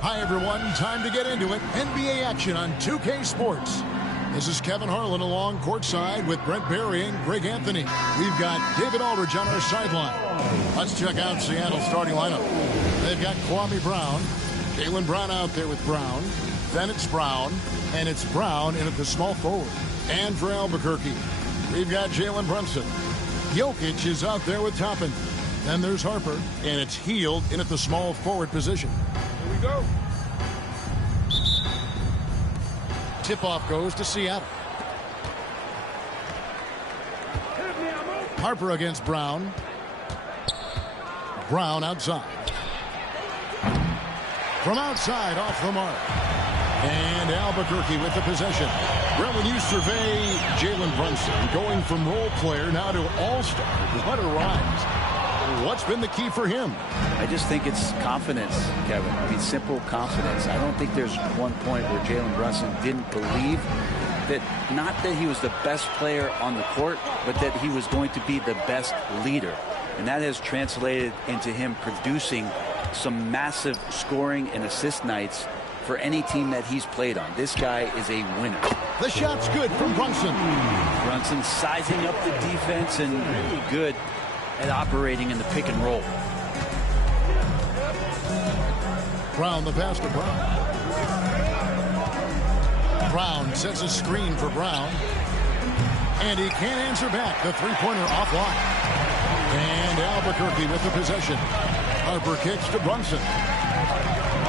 Hi, everyone. Time to get into it. NBA action on 2K Sports. This is Kevin Harlan along courtside with Brent Barry and Greg Anthony. We've got David Aldridge on our sideline. Let's check out Seattle's starting lineup. They've got Kwame Brown. Jaylen Brown out there with Brown. Then it's Brown. And it's Brown in at the small forward. And for Albuquerque, we've got Jalen Brunson. Jokic is out there with Toppin. Then there's Harper. And it's Hield in at the small forward position. Here we go. Tip-off goes to Seattle. Harper against Brown. Brown outside. From outside, off the mark. And Albuquerque with the possession. Well, when you survey Jalen Brunson going from role player now to all-star, what a rise. What's been the key for him? I just think it's confidence, Kevin. I mean, simple confidence. I don't think there's one point where Jalen Brunson didn't believe that, not that he was the best player on the court, but that he was going to be the best leader. And that has translated into him producing some massive scoring and assist nights for any team that he's played on. This guy is a winner. The shot's good from Brunson. Brunson sizing up the defense and really good at operating in the pick and roll. Brown, the pass to Brown. Brown sets a screen for Brown. And he can't answer back. The three-pointer offline. And Albuquerque with the possession. Harper kicks to Brunson.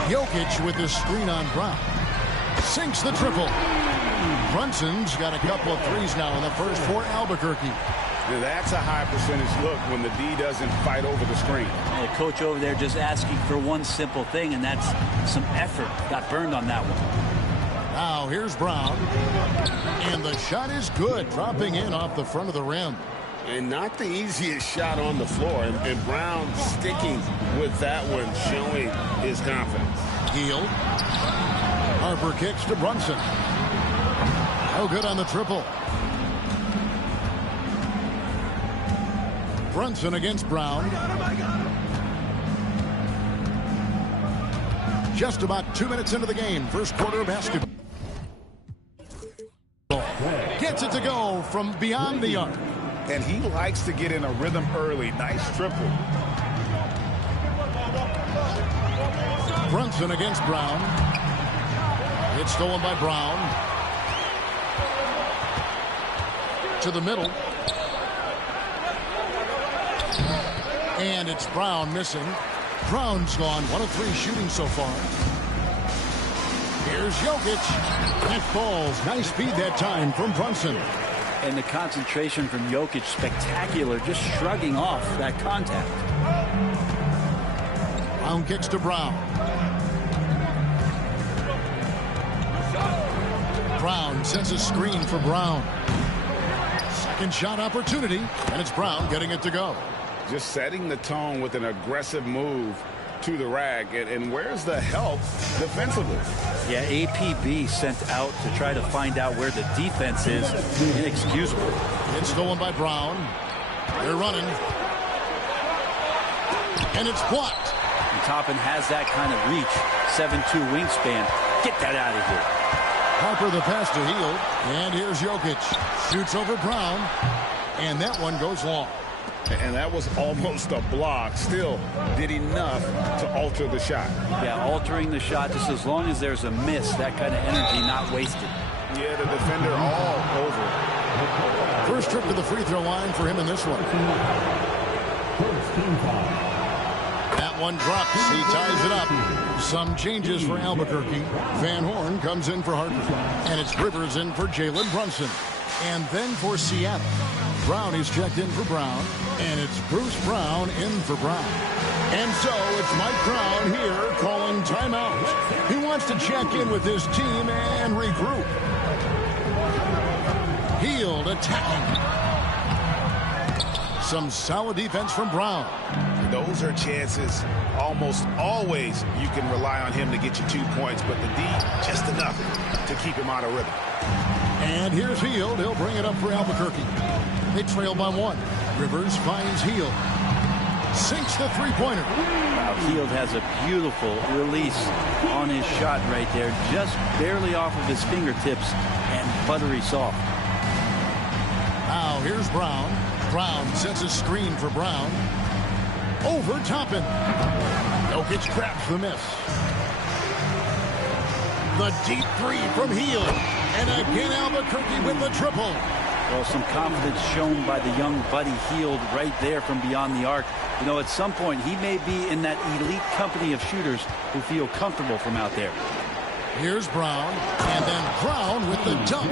Jokic with the screen on Brown. Sinks the triple. Brunson's got a couple of threes now in the first for Albuquerque. That's a high percentage look when the D doesn't fight over the screen. And the coach over there just asking for one simple thing, and that's some effort. Got burned on that one. Now here's Brown. And the shot is good, dropping in off the front of the rim. And not the easiest shot on the floor. And Brown sticking with that one, showing his confidence. Hield. Harper kicks to Brunson. No good on the triple. Brunson against Brown. Just about 2 minutes into the game. First quarter of basketball. Gets it to go from beyond the arc. And he likes to get in a rhythm early. Nice triple. Brunson against Brown. It's stolen by Brown. To the middle. And it's Brown missing. Brown's gone 1 of 3 shooting so far. Here's Jokic. It falls. Nice speed that time from Brunson. And the concentration from Jokic, spectacular, just shrugging off that contact. Brown kicks to Brown. Brown sends a screen for Brown. Second shot opportunity, and it's Brown getting it to go. Just setting the tone with an aggressive move to the rack. And where's the help defensively? Yeah, APB sent out to try to find out where the defense is. Inexcusable. It's stolen by Brown. They're running. And it's blocked. And Toppin has that kind of reach. 7'2" wingspan. Get that out of here. Harper the pass to Hield. And here's Jokic. Shoots over Brown. And that one goes long. And that was almost a block. Still did enough to alter the shot. Yeah, altering the shot just as long as there's a miss. That kind of energy not wasted. Yeah, the defender all over. First trip to the free throw line for him in this one. That one drops. He ties it up. Some changes for Albuquerque. Van Horn comes in for Harper. And it's Rivers in for Jalen Brunson. And then for Seattle, Brown is checked in for Brown. And it's Bruce Brown in for Brown. And so it's Mike Brown here calling timeout. He wants to check in with his team and regroup. Hield attacking. Some solid defense from Brown. Those are chances almost always you can rely on him to get you 2 points, but the D just enough to keep him out of rhythm. And here's Hield. He'll bring it up for Albuquerque. They trail by 1. Rivers finds Hield. sinks the three-pointer. Wow, Hield has a beautiful release on his shot right there, just barely off of his fingertips and buttery soft. Now here's Brown. Brown sets a screen for Brown. Over Toppin. Jokic grabs the miss. The deep three from Hield. And again Albuquerque with the triple. Well, some confidence shown by the young Buddy Hield right there from beyond the arc. You know, at some point, he may be in that elite company of shooters who feel comfortable from out there. Here's Brown, and then Brown with the dunk.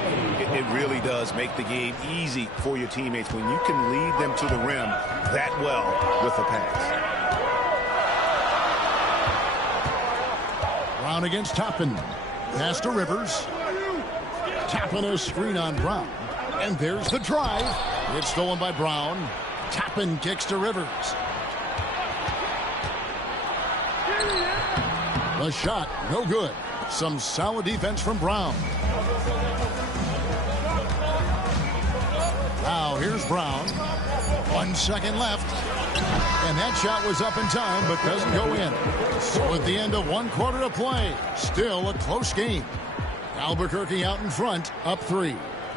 It really does make the game easy for your teammates when you can lead them to the rim that well with a pass. Brown against Toppin. Pass to Rivers. Toppin a screen on Brown. And there's the drive. It's stolen by Brown. Toppin kicks to Rivers. The shot, no good. Some solid defense from Brown. Now here's Brown. 1 second left. And that shot was up in time, but doesn't go in. So at the end of 1 quarter of play, still a close game. Albuquerque out in front, up 3.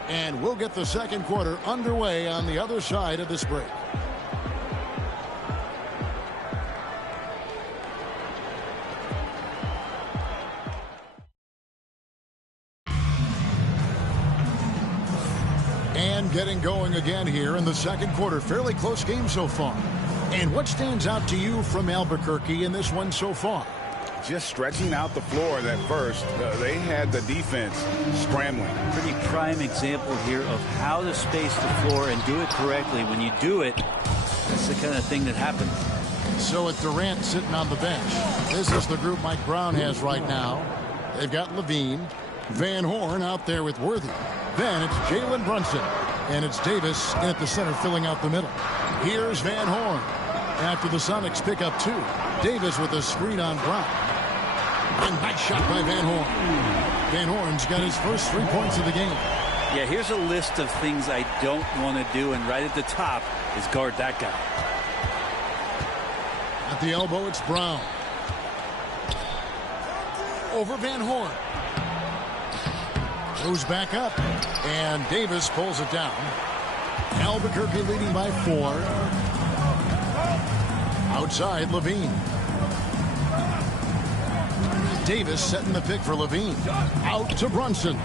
And we'll get the second quarter underway on the other side of this break. And getting going again here in the second quarter. Fairly close game so far. And what stands out to you from Albuquerque in this one so far? Just stretching out the floor that first. They had the defense scrambling. Pretty prime example here of how to space the floor and do it correctly. When you do it, that's the kind of thing that happens. So with Durant sitting on the bench, this is the group Mike Brown has right now. They've got Levine, Van Horn out there with Worthy. Then it's Jalen Brunson, and it's Davis in at the center filling out the middle. Here's Van Horn. After the Sonics pick up 2, Davis with a screen on Brown. And nice shot by Van Horn. Van Horn's got his first 3 points of the game. Yeah, here's a list of things I don't want to do, and right at the top is guard that guy. At the elbow, it's Brown. Over Van Horn. Goes back up, and Davis pulls it down. Albuquerque leading by 4. Outside, Levine. Davis setting the pick for Levine. Out to Brunson.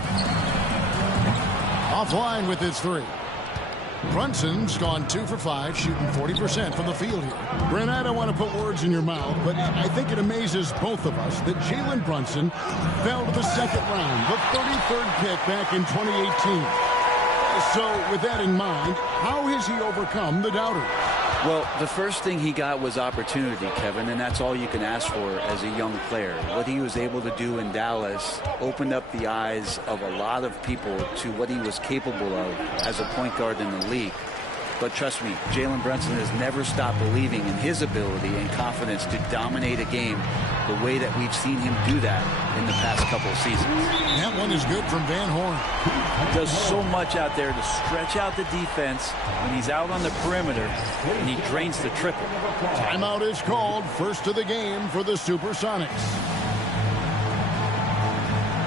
Offline with his 3. Brunson's gone 2 for 5, shooting 40% from the field here. Brent, I don't want to put words in your mouth, but I think it amazes both of us that Jalen Brunson fell to the second round, the 33rd pick back in 2018. So with that in mind, how has he overcome the doubters? Well, the first thing he got was opportunity, Kevin, and that's all you can ask for as a young player. What he was able to do in Dallas opened up the eyes of a lot of people to what he was capable of as a point guard in the league. But trust me, Jalen Brunson has never stopped believing in his ability and confidence to dominate a game the way that we've seen him do that in the past couple of seasons. That one is good from Van Horn. He does so much out there to stretch out the defense when he's out on the perimeter, and he drains the triple. Timeout is called. First of the game for the Supersonics.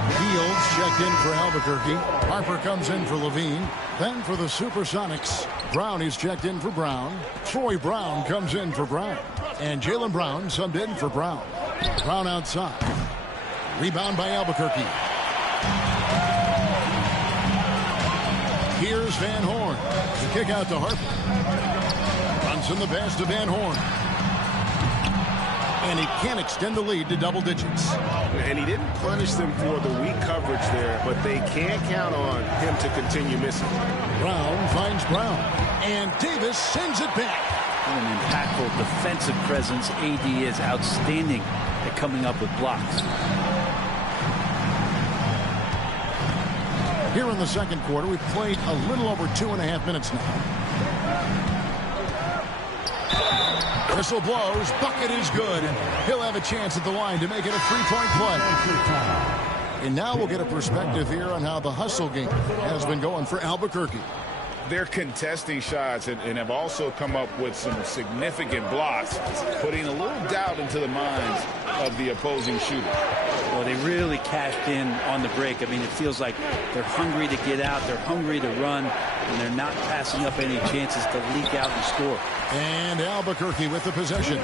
Fields checked in for Albuquerque. Harper comes in for Levine. Then for the Supersonics, Brown is checked in for Brown. Troy Brown comes in for Brown. And Jaylen Brown subbed in for Brown. Brown outside. Rebound by Albuquerque. Here's Van Horn. The kick out to Harper. Brunson the pass to Van Horn. And he can't extend the lead to double digits. And he didn't punish them for the weak coverage there, but they can't count on him to continue missing. Brown finds Brown. And Davis sends it back. What an impactful defensive presence. AD is outstanding at coming up with blocks. Here in the second quarter, we've played a little over 2.5 minutes now. Whistle blows. Bucket is good. He'll have a chance at the line to make it a 3-point play. And now we'll get a perspective here on how the hustle game has been going for Albuquerque. They're contesting shots and have also come up with some significant blocks, putting a little doubt into the minds of the opposing shooter. Well, they really cashed in on the break. I mean, it feels like they're hungry to get out, they're hungry to run, and they're not passing up any chances to leak out and score. And Albuquerque with the possession.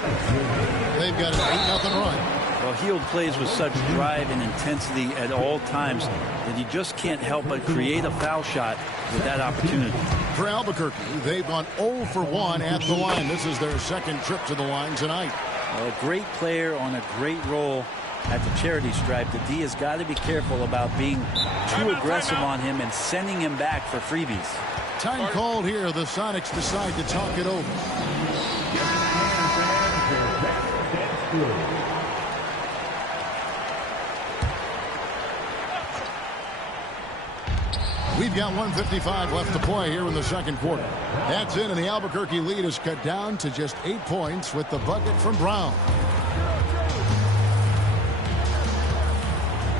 They've got an 8-0 run. Well, Hield plays with such drive and intensity at all times that he just can't help but create a foul shot with that opportunity. For Albuquerque, they've gone 0 for 1 at the line. This is their second trip to the line tonight. Well, a great player on a great role at the charity stripe. The D has got to be careful about being too aggressive on him and sending him back for freebies. Time called here. The Sonics decide to talk it over. We've got 1:55 left to play here in the second quarter. That's in, and the Albuquerque lead is cut down to just 8 points with the bucket from Brown.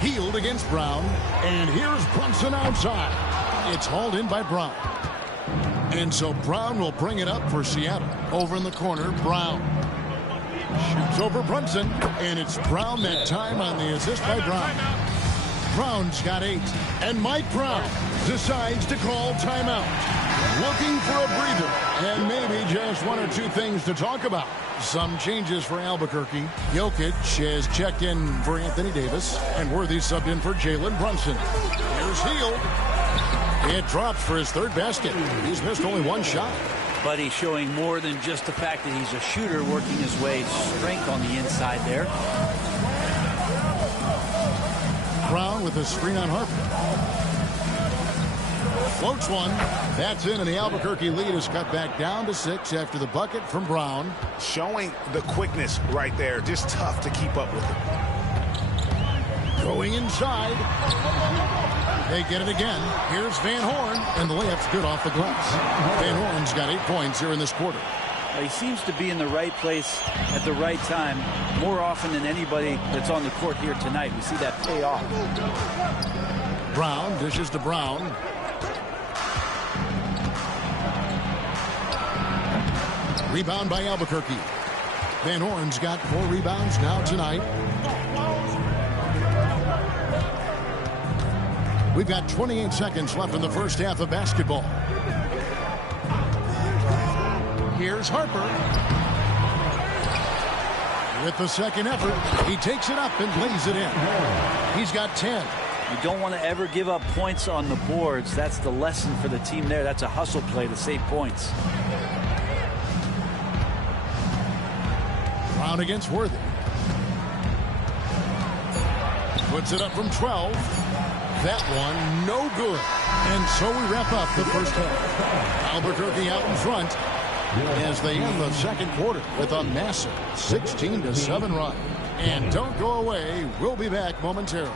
Hield against Brown, and here's Brunson outside. It's hauled in by Brown. And so Brown will bring it up for Seattle. Over in the corner, Brown. Shoots over Brunson, and it's Brown that time on the assist by Brown. Brown's got 8, and Mike Brown decides to call timeout. Looking for a breather, and maybe just one or two things to talk about. Some changes for Albuquerque. Jokic has checked in for Anthony Davis, and Worthy subbed in for Jalen Brunson. Here's Hield. It drops for his third basket. He's missed only one shot. But he's showing more than just the fact that he's a shooter, working his way strength on the inside there. Brown with a screen on Harper. Floats one. That's in, and the Albuquerque lead is cut back down to 6 after the bucket from Brown. Showing the quickness right there. Just tough to keep up with it. Going inside. They get it again. Here's Van Horn, and the layup's good off the glass. Van Horn's got 8 points here in this quarter. He seems to be in the right place at the right time more often than anybody that's on the court here tonight. We see that pay off. Brown dishes to Brown. Rebound by Albuquerque. Van Horn's got 4 rebounds now tonight. We've got 28 seconds left in the first half of basketball. Here's Harper. With the second effort, he takes it up and lays it in. He's got 10. You don't want to ever give up points on the boards. That's the lesson for the team there. That's a hustle play to save points. Brown against Worthy. Puts it up from 12. That one, no good. And so we wrap up the first half. Albuquerque out in front as they end the second quarter with a massive 16-7 run. And don't go away. We'll be back momentarily.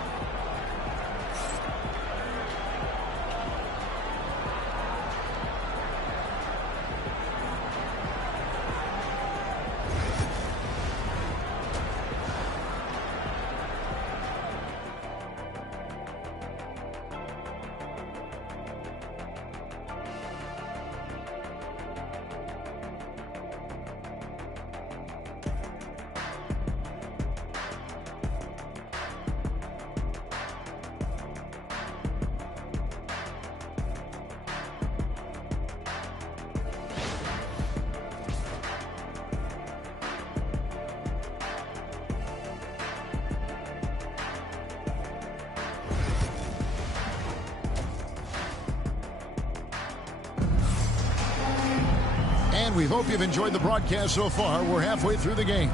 We hope you've enjoyed the broadcast so far. We're halfway through the game.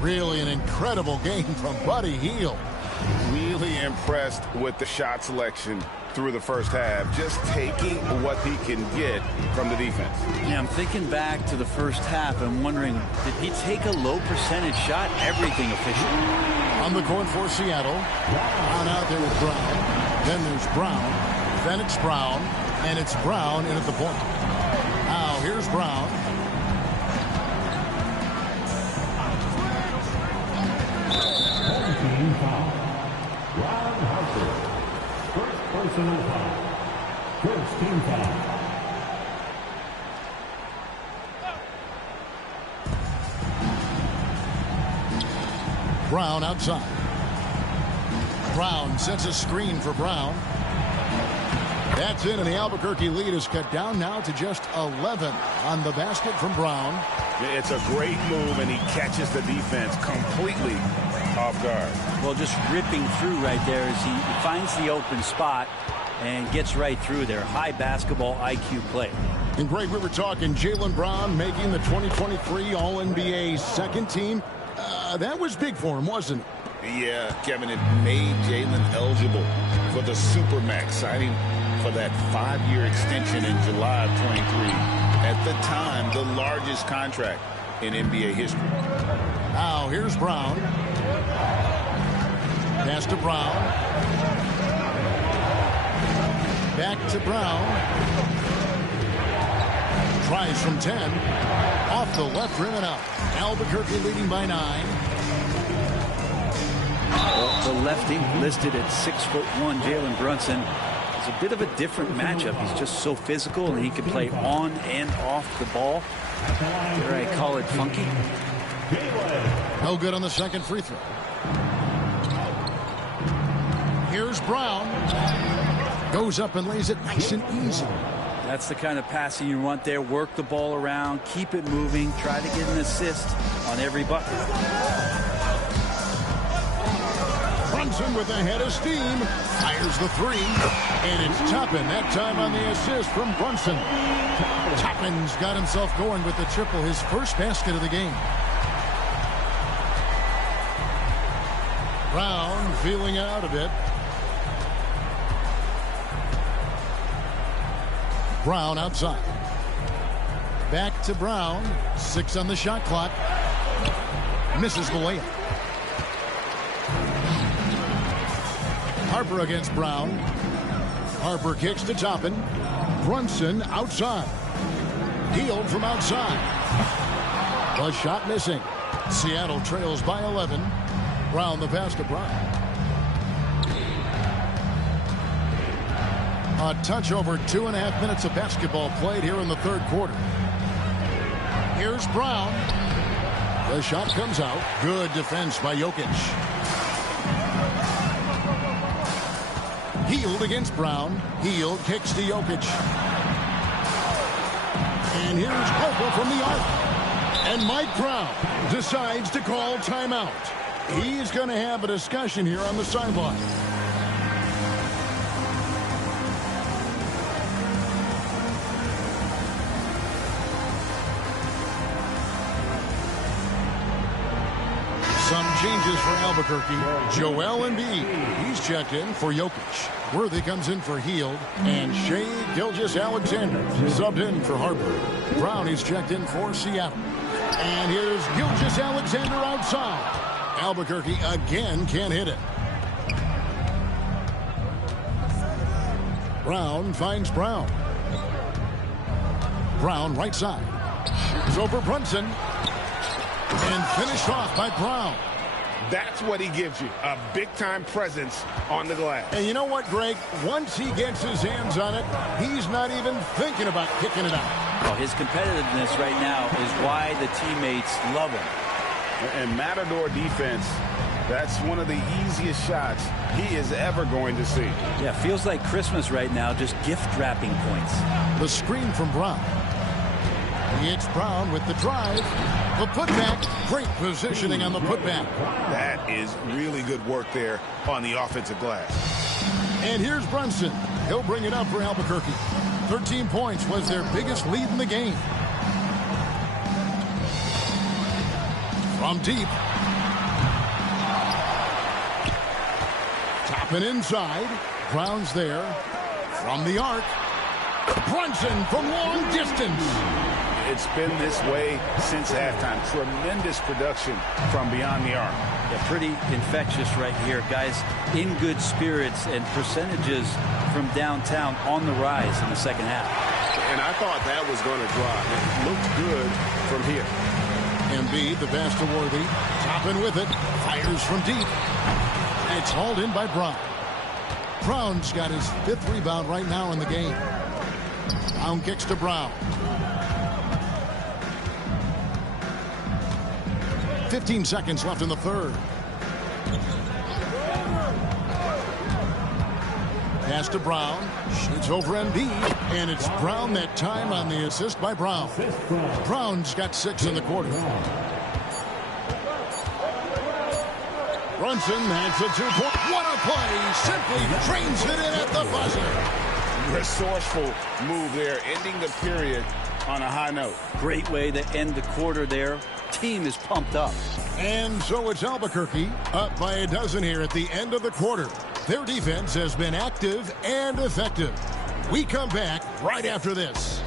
Really an incredible game from Buddy Hield. Really impressed with the shot selection through the first half. Just taking what he can get from the defense. Yeah, I'm thinking back to the first half and wondering, did he take a low percentage shot? Everything efficient. On the court for Seattle. On out there with Brown. Then there's Brown. Then it's Brown. And it's Brown in at the point. Now here's Brown. First personal foul. First team foul. Brown outside. Brown sets a screen for Brown. That's in, and the Albuquerque lead is cut down now to just 11 on the basket from Brown. It's a great move, and he catches the defense completely off guard. Well, just ripping through right there as he finds the open spot and gets right through there. High basketball IQ play. And Greg, we were talking Jaylen Brown making the 2023 All-NBA second team. That was big for him, wasn't it? Yeah, Kevin, it made Jaylen eligible for the Supermax, signing for that 5-year extension in July of 23. At the time, the largest contract in NBA history. Now, here's Brown. Pass to Brown. Back to Brown. Tries from 10. Off the left rim and out. Albuquerque leading by 9. Well, the lefty listed at 6'1", Jalen Brunson. It's a bit of a different matchup. He's just so physical, and he can play on and off the ball. Dare I call it funky? No good on the second free throw. Here's Brown. Goes up and lays it nice and easy. That's the kind of passing you want there. Work the ball around, keep it moving, try to get an assist on every bucket. Brunson with a head of steam. Fires the three. And it's Toppin that time on the assist from Brunson. Toppin's got himself going with the triple, his first basket of the game. Brown feeling out a bit. Brown outside. Back to Brown. 6 on the shot clock. Misses the layup. Harper against Brown. Harper kicks to Toppin. Brunson outside. Healed from outside. The shot missing. Seattle trails by 11. Brown the pass to Brown. A touch over 2.5 minutes of basketball played here in the third quarter. Here's Brown. The shot comes out. Good defense by Jokic. Hield against Brown. Hield kicks to Jokic. And here's Harper from the arc. And Mike Brown decides to call timeout. He's going to have a discussion here on the sideline. Some changes for Albuquerque. Joel Embiid, he's checked in for Jokic. Worthy comes in for Hield. And Shai Gilgeous-Alexander subbed in for Harper. Brown is checked in for Seattle. And here's Gilgeous-Alexander outside. Albuquerque again can't hit it. Brown finds Brown. Brown right side. Shoots over Brunson. And finished off by Brown. That's what he gives you, a big-time presence on the glass. And you know what, Greg? Once he gets his hands on it, he's not even thinking about kicking it out. Well, his competitiveness right now is why the teammates love him. And Matador defense, that's one of the easiest shots he is ever going to see. Yeah, feels like Christmas right now, just gift-wrapping points. The screen from Brown. It's Brown with the drive. The putback. Great positioning on the putback. That is really good work there on the offensive glass. And here's Brunson. He'll bring it up for Albuquerque. 13 points was their biggest lead in the game. From deep. Toppin inside. Brown's there. From the arc. Brunson from long distance. It's been this way since halftime. Tremendous production from beyond the arc. Yeah, pretty infectious right here. Guys in good spirits and percentages from downtown on the rise in the second half. And I thought that was going to drop. It looked good from here. Embiid, the pass to Worthy. Toppin with it. Fires from deep. It's hauled in by Brown. Brown's got his 5th rebound right now in the game. Brown kicks to Brown. 15 seconds left in the third. Pass to Brown. Shoots over Embiid. And it's Brown that time on the assist by Brown. Brown's got 6 in the quarter. Brunson has a 2-point. What a play! Simply trains it in at the buzzer. Resourceful move there, ending the period on a high note. Great way to end the quarter there. Team is pumped up. And so it's Albuquerque up by a dozen here at the end of the quarter. Their defense has been active and effective. We come back right after this.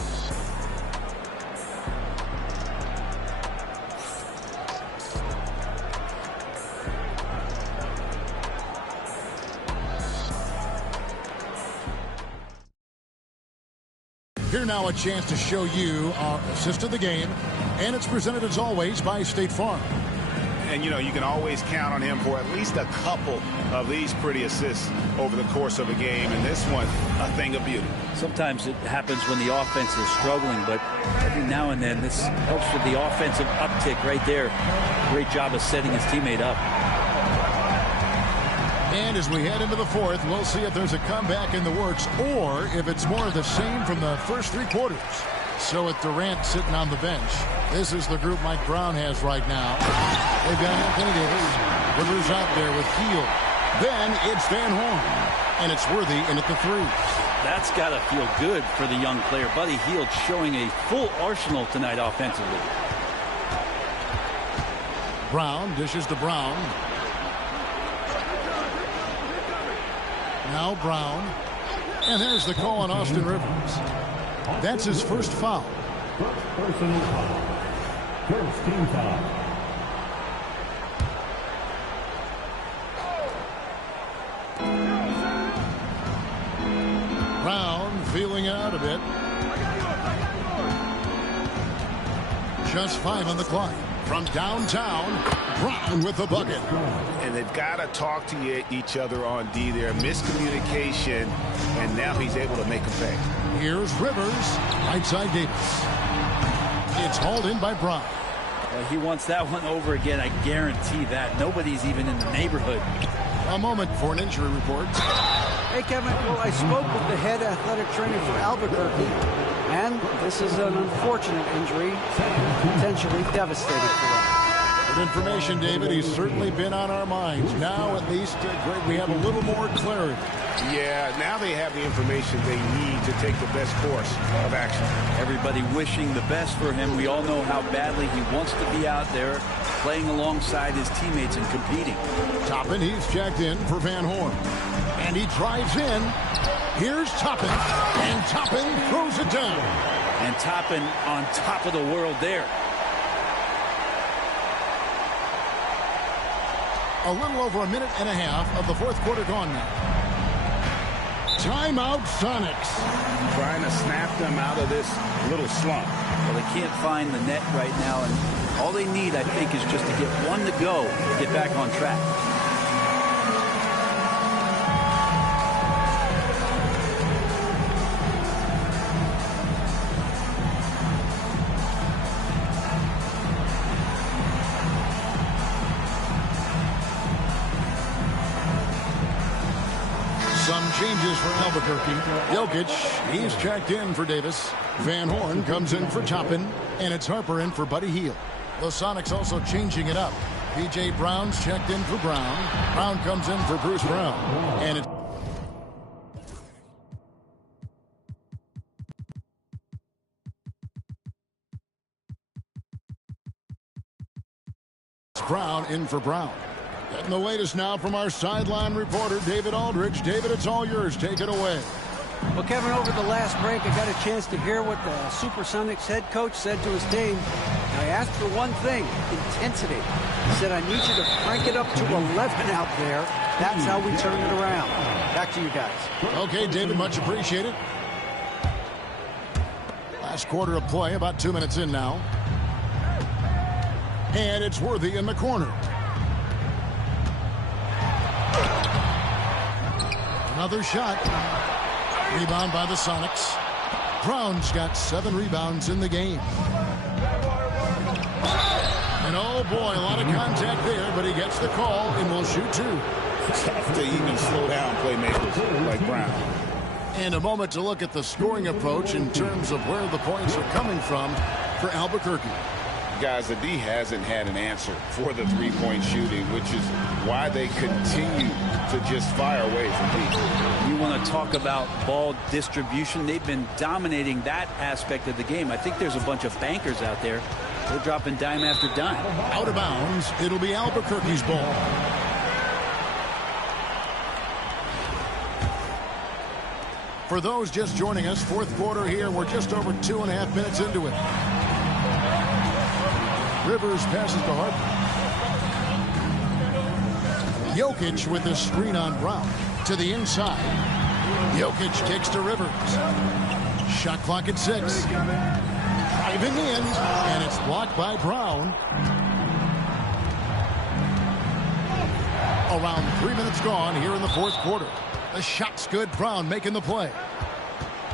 Here now a chance to show you our assist of the game, and it's presented as always by State Farm. And you know, you can always count on him for at least a couple of these pretty assists over the course of a game, and this one, a thing of beauty. Sometimes it happens when the offense is struggling, but every now and then this helps with the offensive uptick right there. Great job of setting his teammate up. And as we head into the fourth, we'll see if there's a comeback in the works or if it's more of the same from the first 3 quarters. So with Durant sitting on the bench, this is the group Mike Brown has right now. They've got Anthony Davis. Rivers out there with Hield. Then it's Van Horn. And it's Worthy in at the 3. That's got to feel good for the young player. Buddy Hield showing a full arsenal tonight offensively. Brown dishes to Brown. Now Brown. And there's the call on Austin Rivers. That's his first foul. Personal foul. First team foul. Brown feeling out a bit. Just 5 on the clock. From downtown, Brown with the bucket. And they've got to talk to each other on D there. Miscommunication, and now he's able to make a pay. Here's Rivers, right side Davis. It's hauled in by Brown. He wants that one over again, I guarantee that. Nobody's even in the neighborhood. A moment for an injury report. Hey, Kevin. Well, I spoke with the head athletic trainer for Albuquerque, and this is an unfortunate injury, potentially devastating for them. Good information, David. He's certainly been on our minds. Now, at least, great, we have a little more clarity. Yeah, now they have the information they need to take the best course of action. Everybody wishing the best for him. We all know how badly he wants to be out there playing alongside his teammates and competing. Toppin, he's checked in for Van Horn. And he drives in. Here's Toppin. And Toppin throws it down. And Toppin on top of the world there. A little over a minute and a half of the fourth quarter gone now. Timeout Sonics. Trying to snap them out of this little slump. Well, they can't find the net right now, and all they need, I think, is just to get one to go, get back on track. Some changes for Albuquerque. Jokic, he's checked in for Davis. Van Horn comes in for Toppin, and it's Harper in for Buddy Hield. The Sonics also changing it up. P.J. Brown's checked in for Brown. Brown comes in for Bruce Brown. And it's Brown in for Brown. Getting the latest now from our sideline reporter, David Aldridge. David, it's all yours. Take it away. Well, Kevin, over the last break, I got a chance to hear what the Supersonics head coach said to his team. I asked for one thing, intensity. He said, I need you to crank it up to 11 out there. That's how we turn it around. Back to you guys. Okay, David, much appreciated. Last quarter of play, about 2 minutes in now. And it's Worthy in the corner. Another shot. Rebound by the Sonics. Brown's got 7 rebounds in the game. And oh boy, a lot of contact there, but he gets the call and will shoot 2. Tough to even slow down playmakers like Brown. And a moment to look at the scoring approach in terms of where the points are coming from for Albuquerque. Guys, the D hasn't had an answer for the three-point shooting, which is why they continue to just fire away from deep. You want to talk about ball distribution. They've been dominating that aspect of the game. I think there's a bunch of bankers out there. They're dropping dime after dime. Out of bounds, it'll be Albuquerque's ball. For those just joining us, fourth quarter here. We're just over 2.5 minutes into it. Rivers passes to Harper. Jokic with the screen on Brown. To the inside. Jokic kicks to Rivers. Shot clock at 6. Driving in, and it's blocked by Brown. Around 3 minutes gone here in the fourth quarter. The shot's good. Brown making the play.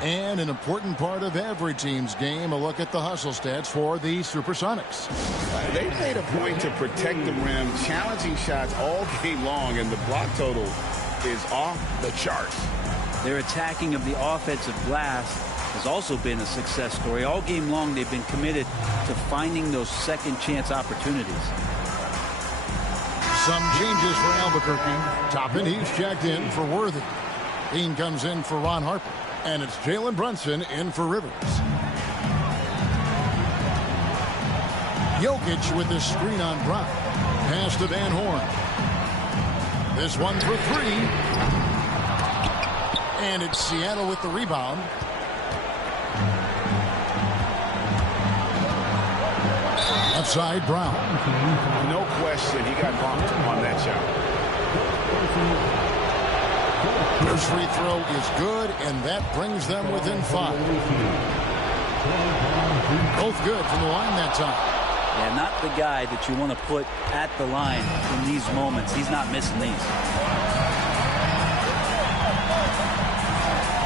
And an important part of every team's game, a look at the hustle stats for the Supersonics. They made a point to protect the rim, challenging shots all game long, and the block total is off the charts. Their attacking of the offensive glass has also been a success story. All game long, they've been committed to finding those second chance opportunities. Some changes for Albuquerque. Toppin, he's checked in for Worthy. Dean comes in for Ron Harper. And it's Jalen Brunson in for Rivers. Jokic with the screen on Brown. Pass to Van Horn. This one for 3. And it's Seattle with the rebound. Outside Brown. No question, he got bumped on that shot. First free throw is good, and that brings them within 5. Both good from the line that time. Yeah, not the guy that you want to put at the line in these moments. He's not missing these.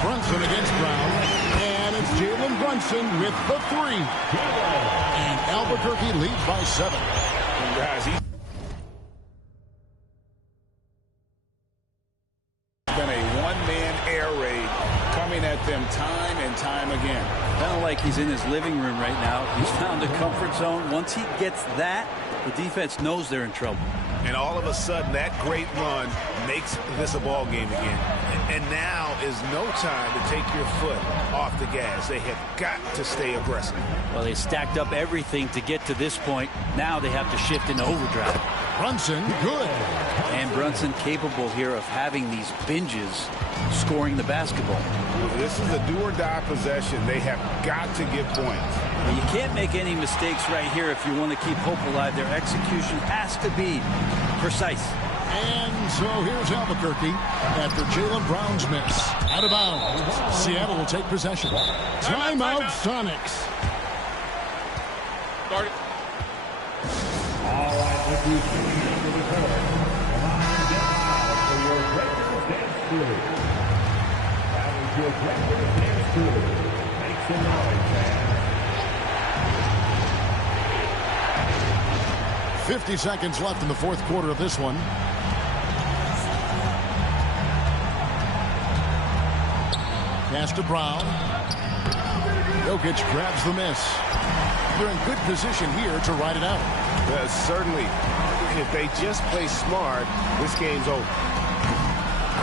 Brunson against Brown, and it's Jalen Brunson with the 3. And Albuquerque leads by 7. Guys, he's been a one-man air raid coming at them time and time again. Kind of like he's in his living room right now. He's found a comfort zone. Once he gets that, the defense knows they're in trouble. And all of a sudden, that great run makes this a ball game again. And now is no time to take your foot off the gas. They have got to stay aggressive. Well, they stacked up everything to get to this point. Now they have to shift into overdrive. Brunson, good. And Brunson capable here of having these binges scoring the basketball. This is a do-or-die possession. They have got to get points. Well, you can't make any mistakes right here if you want to keep hope alive. Their execution has to be precise. And so here's Albuquerque after Jalen Brown's miss. Out of bounds. Seattle will take possession. Timeout, Sonics. Start it. All right, let's do to the court. Come on down for your breakers dance crew. That was your breakers dance crew. Make some noise, fans. 50 seconds left in the fourth quarter of this one. Pass to Brown. Jokic grabs the miss. They're in good position here to ride it out. Certainly, if they just play smart, this game's over.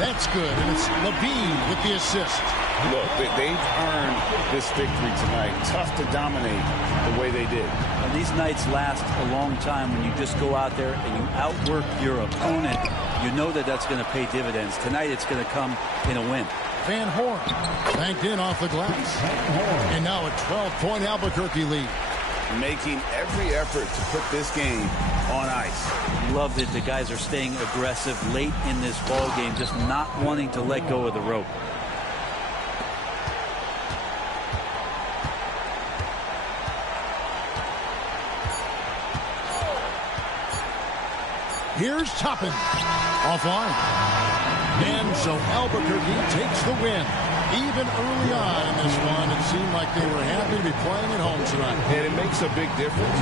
That's good, and it's Levine with the assist. Look, they've earned this victory tonight. Tough to dominate the way they did. And these nights last a long time when you just go out there and you outwork your opponent. You know that that's going to pay dividends. Tonight it's going to come in a win. Van Horn banked in off the glass. And now a 12-point Albuquerque lead. Making every effort to put this game on ice. Love that the guys are staying aggressive late in this ball game, just not wanting to let go of the rope. Here's Toppin. Offline. And so Albuquerque takes the win. Even early on in this one, it seemed like they were happy to be playing at home tonight. And it makes a big difference.